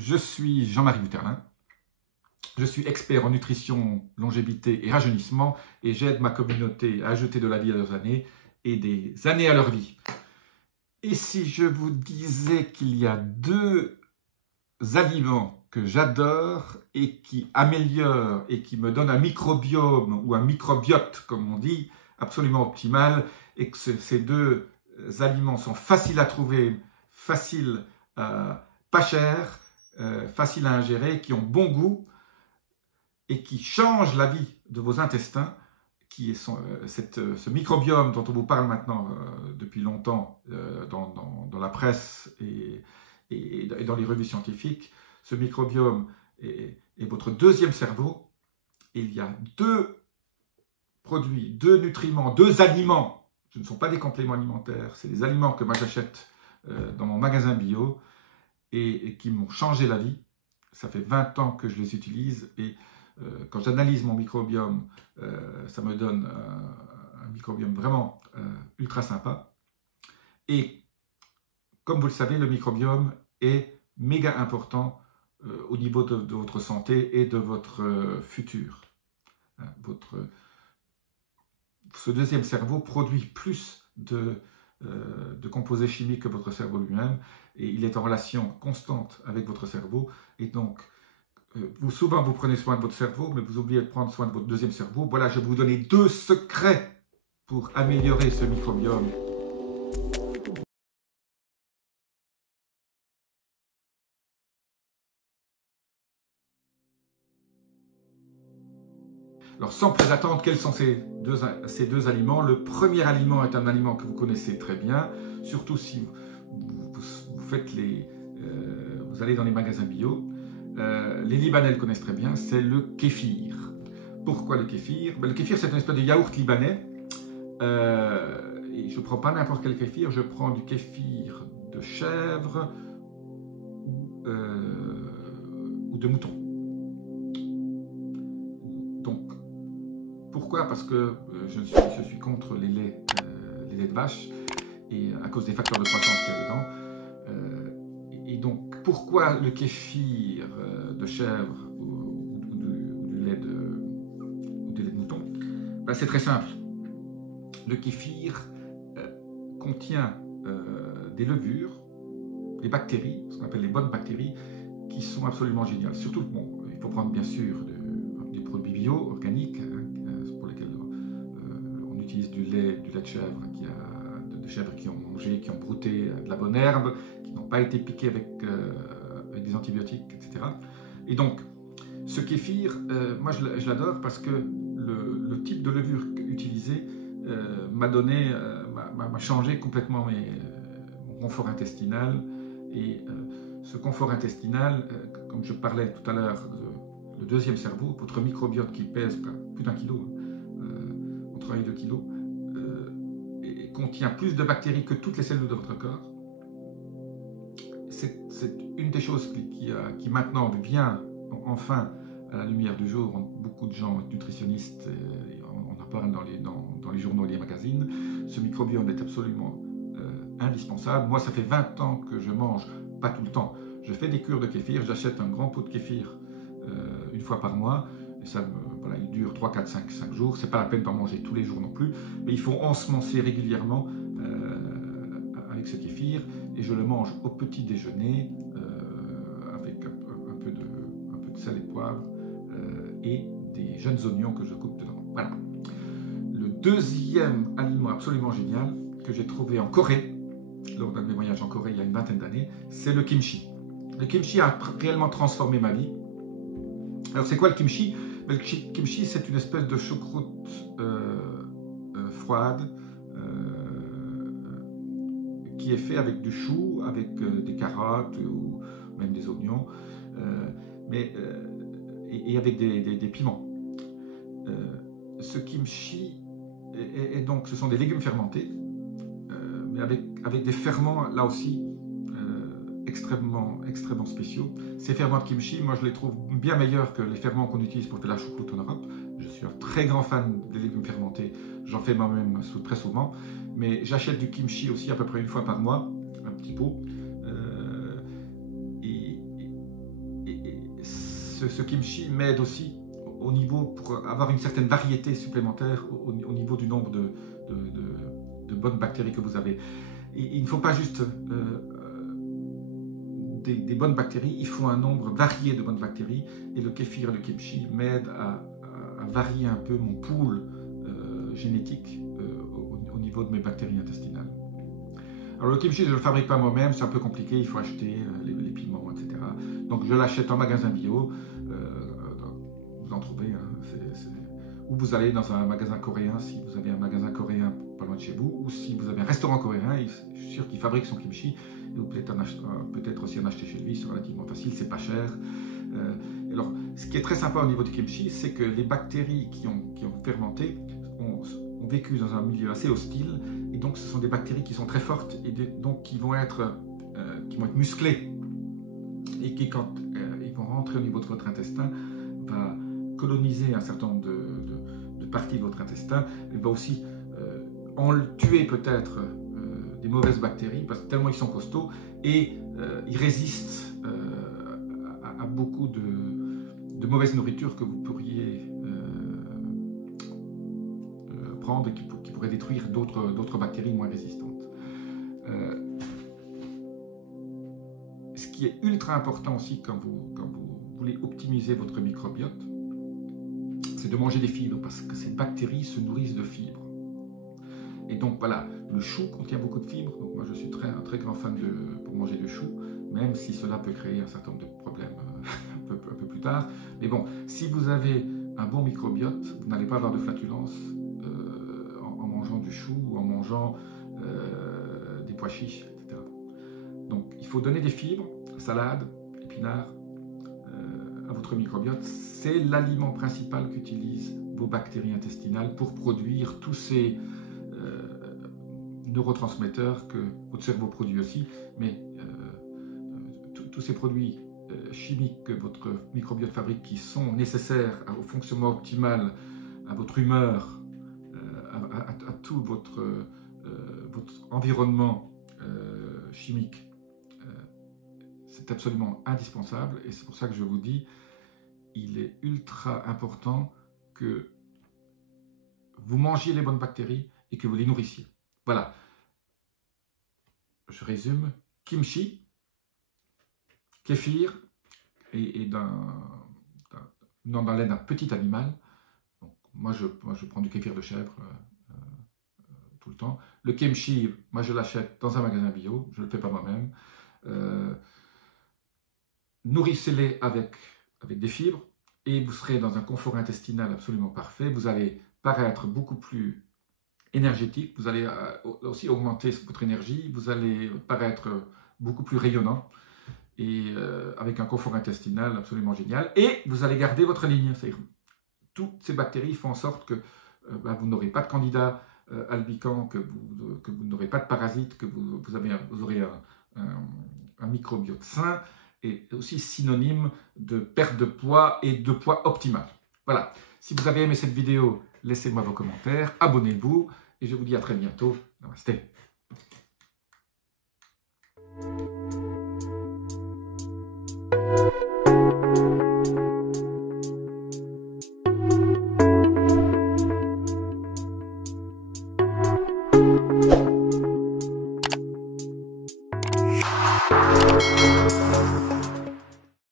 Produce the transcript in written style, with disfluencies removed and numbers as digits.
je suis Jean-Marie Buterlin. Je suis expert en nutrition, longévité et rajeunissement et j'aide ma communauté à ajouter de la vie à leurs années et des années à leur vie. Et si je vous disais qu'il y a deux aliments que j'adore et qui améliorent et qui me donnent un microbiome ou un microbiote, comme on dit, absolument optimal, et que ces deux aliments sont faciles à trouver, faciles, pas chers, faciles à ingérer, qui ont bon goût et qui changent la vie de vos intestins, qui est ce microbiome dont on vous parle maintenant depuis longtemps dans la presse et dans les revues scientifiques. Ce microbiome est votre deuxième cerveau. Et il y a deux produits, deux nutriments, deux aliments. Ce ne sont pas des compléments alimentaires, c'est des aliments que moi j'achète dans mon magasin bio et qui m'ont changé la vie. Ça fait 20 ans que je les utilise et quand j'analyse mon microbiome, ça me donne un microbiome vraiment ultra sympa. Et comme vous le savez, le microbiome est méga important au niveau de votre santé et de votre futur. Ce deuxième cerveau produit plus de composés chimiques que votre cerveau lui-même et il est en relation constante avec votre cerveau et donc souvent vous prenez soin de votre cerveau mais vous oubliez de prendre soin de votre deuxième cerveau. Voilà, je vais vous donner deux secrets pour améliorer ce microbiome. Alors sans plus attendre, quels sont ces deux aliments? Le premier aliment est un aliment que vous connaissez très bien, surtout si vous faites vous allez dans les magasins bio. Les Libanais le connaissent très bien, c'est le kéfir. Pourquoi le kéfir? Le kéfir, c'est une espèce de yaourt libanais. Et je ne prends pas n'importe quel kéfir, je prends du kéfir de chèvre ou de mouton. Donc, pourquoi? Parce que je suis contre les laits de vache et à cause des facteurs de croissance qu'il y a dedans. Et donc, pourquoi le kéfir de chèvre ou du lait de mouton? Ben, c'est très simple. Le kéfir contient des levures, des bactéries, ce qu'on appelle les bonnes bactéries, qui sont absolument géniales. Surtout, bon, il faut prendre bien sûr des produits bio, organiques, pour lesquels on utilise du lait de chèvre, de chèvres qui ont mangé, qui ont brouté de la bonne herbe, qui n'ont pas été piqués avec des antibiotiques, etc. Et donc, ce kéfir, moi je l'adore parce que le type de levure utilisé m'a changé complètement mon confort intestinal. Et ce confort intestinal, comme je parlais tout à l'heure, le deuxième cerveau, votre microbiote qui pèse plus d'1 kilo, entre 1 et 2 kilos, et contient plus de bactéries que toutes les cellules de votre corps. C'est une des choses qui maintenant vient enfin à la lumière du jour. Beaucoup de gens nutritionnistes, on en parle dans les journaux et les magazines. Ce microbiome est absolument indispensable. Moi, ça fait 20 ans que je mange, pas tout le temps. Je fais des cures de kéfir, j'achète un grand pot de kéfir une fois par mois. Et ça, voilà, il dure 3, 4, 5 jours. C'est pas la peine d'en manger tous les jours non plus. Mais il faut ensemencer régulièrement avec ce kéfir. Et je le mange au petit déjeuner avec un peu de sel et de poivre et des jeunes oignons que je coupe dedans. Voilà. Le deuxième aliment absolument génial que j'ai trouvé en Corée, lors d'un de mes voyages en Corée il y a une vingtaine d'années, c'est le kimchi. Le kimchi a réellement transformé ma vie. Alors c'est quoi le kimchi? Le kimchi, c'est une espèce de choucroute froide qui est fait avec du chou, avec des carottes ou même des oignons, et avec des piments. Ce kimchi, donc, ce sont des légumes fermentés, mais avec des ferments, là aussi, extrêmement spéciaux. Ces ferments de kimchi, moi je les trouve bien meilleurs que les ferments qu'on utilise pour faire la choucroute en Europe. Je suis un très grand fan des légumes fermentés, j'en fais moi-même très souvent, mais j'achète du kimchi aussi à peu près une fois par mois, un petit pot, ce kimchi m'aide aussi au niveau, pour avoir une certaine variété supplémentaire au niveau du nombre de bonnes bactéries que vous avez. Et il ne faut pas juste des bonnes bactéries, il faut un nombre varié de bonnes bactéries, et le kéfir et le kimchi m'aident à varier un peu mon pool génétique au niveau de mes bactéries intestinales. Alors le kimchi, je ne le fabrique pas moi-même, c'est un peu compliqué, il faut acheter les piments, etc. Donc je l'achète en magasin bio, vous en trouvez, ou vous allez dans un magasin coréen, si vous avez un magasin coréen pas loin de chez vous, ou si vous avez un restaurant coréen, je suis sûr qu'il fabrique son kimchi, et vous pouvez peut-être aussi en acheter chez lui, c'est relativement facile, c'est pas cher. Alors, ce qui est très sympa au niveau du kimchi, c'est que les bactéries qui ont fermenté ont vécu dans un milieu assez hostile, et donc ce sont des bactéries qui sont très fortes, et donc qui vont être musclées, et qui, quand ils vont rentrer au niveau de votre intestin, va coloniser un certain nombre de parties de votre intestin, et va aussi tuer peut-être des mauvaises bactéries, parce que tellement ils sont costauds, et ils résistent à beaucoup de mauvaise nourriture que vous pourriez prendre et qui pourrait détruire d'autres bactéries moins résistantes. Ce qui est ultra important aussi quand vous voulez optimiser votre microbiote, c'est de manger des fibres, parce que ces bactéries se nourrissent de fibres. Et donc voilà, le chou contient beaucoup de fibres, donc moi je suis un très grand fan pour manger du chou, même si cela peut créer un certain nombre de problèmes un peu plus tard. Mais bon, si vous avez un bon microbiote, vous n'allez pas avoir de flatulence en mangeant du chou ou en mangeant des pois chiches, etc. Donc il faut donner des fibres, salade, épinards, à votre microbiote. C'est l'aliment principal qu'utilisent vos bactéries intestinales pour produire tous ces neurotransmetteurs que votre cerveau produit aussi, mais tous ces produits chimiques que votre microbiote fabrique, qui sont nécessaires au fonctionnement optimal, à votre humeur, à tout votre environnement chimique, c'est absolument indispensable, et c'est pour ça que je vous dis, il est ultra important que vous mangiez les bonnes bactéries et que vous les nourrissiez. Voilà. Je résume. Kimchi, kéfir et dans la laine d'un petit animal. Donc, moi, je prends du kéfir de chèvre tout le temps. Le kimchi, moi, je l'achète dans un magasin bio. Je ne le fais pas moi-même. Nourrissez-les avec des fibres et vous serez dans un confort intestinal absolument parfait. Vous allez paraître beaucoup plus énergétique, vous allez aussi augmenter votre énergie, vous allez paraître beaucoup plus rayonnant et avec un confort intestinal absolument génial, et vous allez garder votre ligne. C'est-à-dire, toutes ces bactéries font en sorte que vous n'aurez pas de candidats albicans, que vous n'aurez pas de parasites, que vous aurez un microbiote sain, et aussi synonyme de perte de poids et de poids optimal. Voilà, si vous avez aimé cette vidéo, laissez-moi vos commentaires, abonnez-vous, et je vous dis à très bientôt. Namasté.